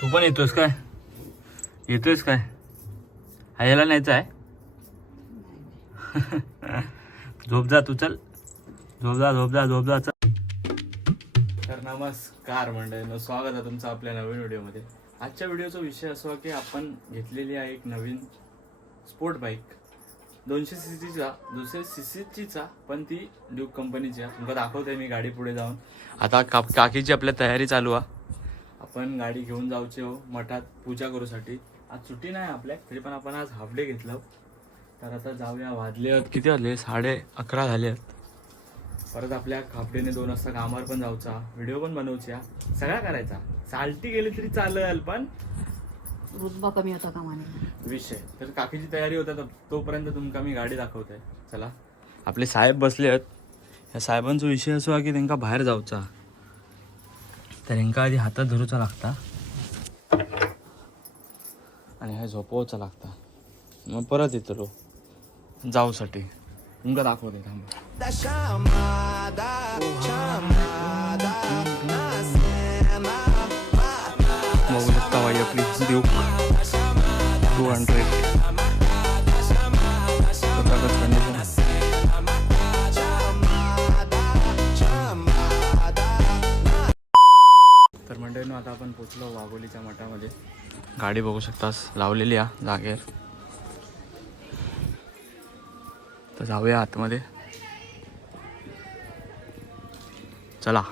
तू पण येतोस काय? येतोयस काय? आयाला न्यायचं आहे. झोप जा तू, चल झोप जा झोप जा झोप जा चल. तर नमस्कार मंडळींनो, स्वागत आहे तुमचं आपल्या नवीन व्हिडिओमध्ये. आजच्या व्हिडिओचा विषय असा की आपण घेतलेली आहे एक नवीन स्पोर्ट बाईक 200 सीसीचीचा, पण ती ड्यूक कंपनीची आहे. तुमका दाखवते मी गाडी पुढे जाऊन. आता काकीची आपल्या तयारी चालू आहे. आपण गाडी घेऊन जाऊचे हो मठात पूजा करूसाठी. आज सुट्टी नाही आपल्या, तरी पण आपण आज हाफ डे घेतलं. तर आता जाऊया. वाजले किती वाजले? 11:30 झाले आहेत. परत आपल्या हाफ डेने 2 वाजता कामावर पण जाऊचा, व्हिडिओ पण बनवूच्या, सगळा करायचा. चालती गेली तरी चालेल, पण रुतबा कमी होता कामाने विषय. तर काकीची तयारी होता, तर तोपर्यंत तुमका मी गाडी दाखवतोय. चला. आपले साहेब बसले आहेत. ह्या साहेबांचा विषय असो आहे की त्यांना बाहेर जाऊचा, तर त्यांना आधी हातात धरूचा लागता आणि हे झोपवचा लागता, मग परत येतो जाऊसाठी. तुमका दाखवते थांबा. बघू शकता बाई आपली ड्यूक 200 कंडिशन. तर मंडळींनो, आता आपण पोचलो वाघोलीच्या मठामध्ये. गाडी बघू शकतास लावलेली आहे जागेवर. तर जाऊया आतमध्ये, चला.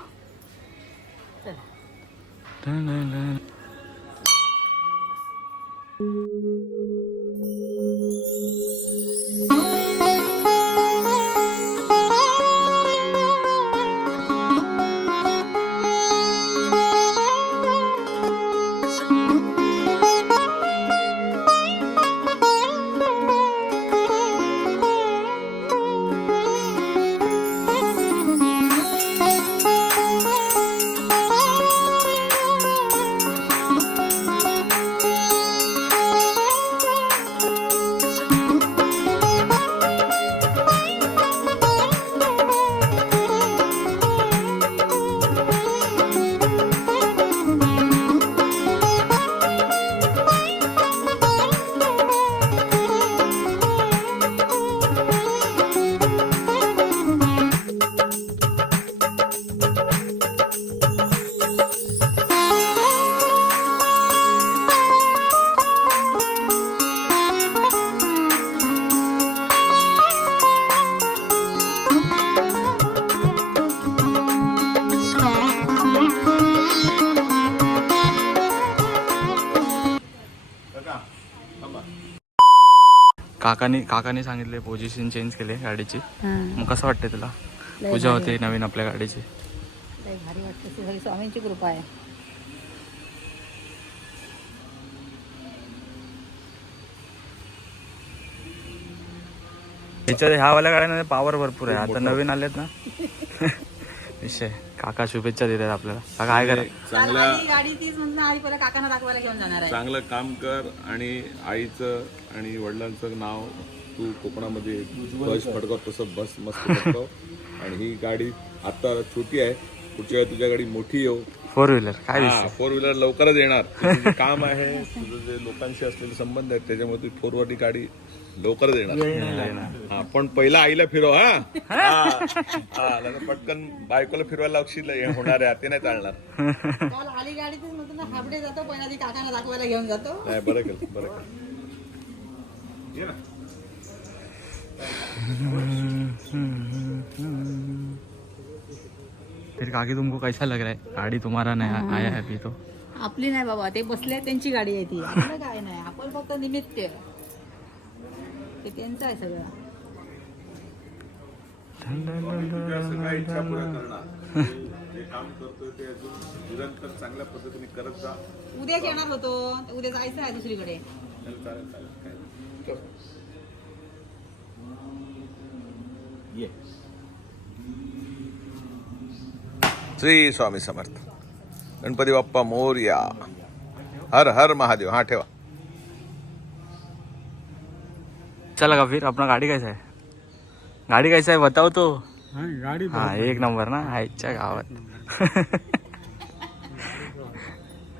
काकाने सांगितले पोझिशन चेंज केले गाडीची. मग कसं वाटते तुला? पूजा होते नवीन आपल्या गाडीची. भारी वाटतं. सगळी स्वामींची कृपा आहे. त्याच्यात ह्या वाल्या गाड्यांमध्ये पॉवर भरपूर आहे. आता नवीन आलेत ना. विषय. काका शुभेच्छा देतात आपल्याला. काका काय करा, गाडी तीच म्हणून आई पहिला काकांना दाखवायला घेऊन जाणार आहे. चांगलं काम कर आणि आईचं आणि वडिलांचं नाव तू कोकणामध्ये बस फडकव, तसं बस मस्त फडकव. आणि ही गाडी आता छोटी आहे, पुढच्या वेळी तुझ्या गाडी मोठी येऊ. 4 व्हीलर काय हा, 4 व्हीलर लवकरच येणार. तुझं जे काम आहे, तुझं जे लोकांशी असलेले संबंध आहेत, त्याच्यामुळे तू 4 व्हीलर गाडी लवकरच येणार. हा, पण पहिला आईला फिरव. पटकन बायकोला फिरवायला लक्षील होणार आहे, ते नाही चालणार. काल आली गाडी तीच म्हणतो ना, हाफडे जातो पहिला ती काकांना दाखवायला घेऊन जातो. नाही, बरं केलं, बरं केलं. फिर काकी तुमको कैसा लग रहा है? गाड़ी तुम्हारा नहीं आया है अभी तो. आपली नाही बाबा, ते बसले त्यांची गाडी आहे ती. आपलं काय नाही, आपण फक्त निमित्त ते त्यांचं आहे सगळं. काय इच्छा पुरा करणार, जे काम करतोय ते अजून निरंतर चांगल्या पद्धतीने करत जा. उद्या येणार होतो, उद्या जायचं आहे दुसरीकडे. चालेल चालेल. ये. श्री स्वामी समर्थ. गणपती बाप्पा मोरया. हर हर महादेव. हाँ ठेवा. चला का फिर अपना गाड़ी कैसा है? गाड़ी कैसा है बताओ तो. गाड़ी हाँ एक नंबर ना आईच्या गावात.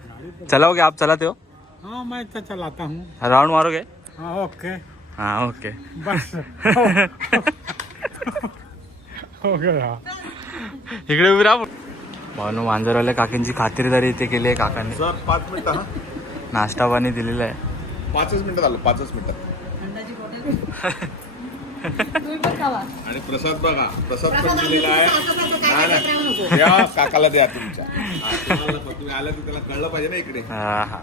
गाड़ी चलाओगे आप, चलाते हो? हाँ मैं तो चलाता हूँ। राउंड मारोगे? हाँ ओके हाँ ओके. बस हो गया. इकडे उभी राहा. भावनो मांजरवाल्या काकींची खातिरदारी इथे केली आहे काकांनी. सर 5 मिनिटं हा. नाश्ता पाणी दिलेला आहे. 5च मिनिटात आलो, 5च मिनिटात. थंडाची बॉटल तुम्ही पण खावा. आणि प्रसाद बघा, प्रसाद पण दिलेला आहे. नाही नाही, द्या काकाला द्या तुमच्या. हा, तुम्ही आलं तर त्याला कळलं पाहिजे ना इकडे. हा हा.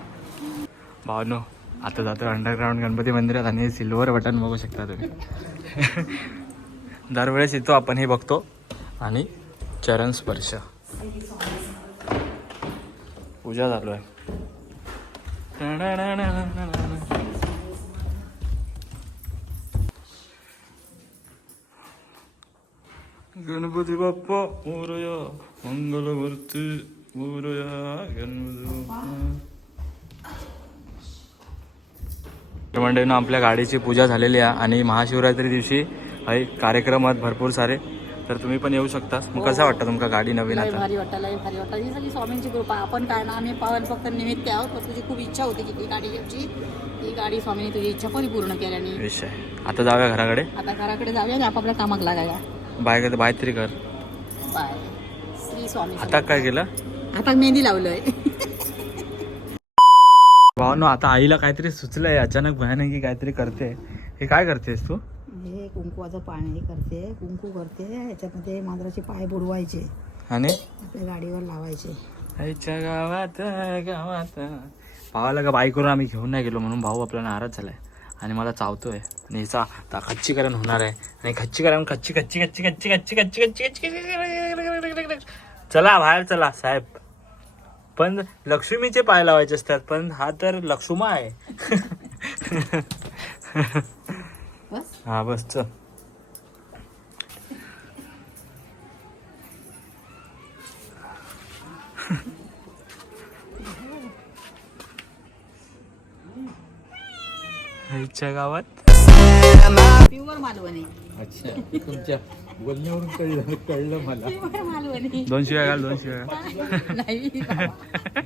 भावनो आता जातो अंडरग्राऊंड गणपती मंदिरात आणि सिल्वर बटन बघू शकता तुम्ही. दरवेळेस येतो आपण, हे बघतो आणि चरण स्पर्श पूजा चालू आहे. गणपती बाप्पा मोरया, मंगलमूर्ती मोरया, गणपती बाप्पा. मंडळीनं आपल्या गाडीची पूजा झालेली आहे आणि महाशिवरात्री दिवशी कार्यक्रम आहेत भरपूर सारे, तर तुम्ही पण येऊ शकता. मग कसं वाटतं तुमका गाडी नवीन लय आता? भारी वाटतं, लय भारी वाटतं. ही सगळी स्वामींची कृपा. आपण काय ना, आम्ही पावन फक्त निमित्त आहोत. पण तुझी खूप इच्छा होती की ती गाडी घ्यायची. ती गाडी स्वामीने तुझी इच्छा परिपूर्ण केल्याने. विषय. आता जाऊया घराकडे. आता घराकडे जाऊया आणि आपापल्या कामाक लागायला. बाय कर, बाय तरी कर. बाय. श्री स्वामी. आता काय केलं? आता मेहंदी लावलोय. भावनो आता आईला काहीतरी सुचलंय अचानक भयानक की काहीतरी करते. हे काय करतेस तू? हे कुंकवाचं पाणी करते, कुंकू करते. ह्याच्यामध्ये मांजराचे पाय बुडवायचे आणि आपल्या गाडीवर लावायचे. आईच्या गावात गावात भावाला का बाई करून आम्ही घेऊन नाही गेलो म्हणून भाऊ आपला नाराज झालाय आणि मला चावतोय. आणि हिचा आता खच्चीकरण होणार आहे आणि खच्चीकरण खच्ची खच्ची खच्ची खच्ची खच्ची खच्ची खच्ची खच्ची. चला बाहेर चला साहेब. पण लक्ष्मीचे पाय लावायचे असतात, पण हा तर लक्ष्मा आहे. बस. हा बस चल. आईच्या गावात प्युअर मालवणी. अच्छा, तुमच्या बोलण्यावरून कळलं मला. प्युअर मालवणी. 2 शिव्या घाल, 2 शिव्या घाल. नाही बाबा.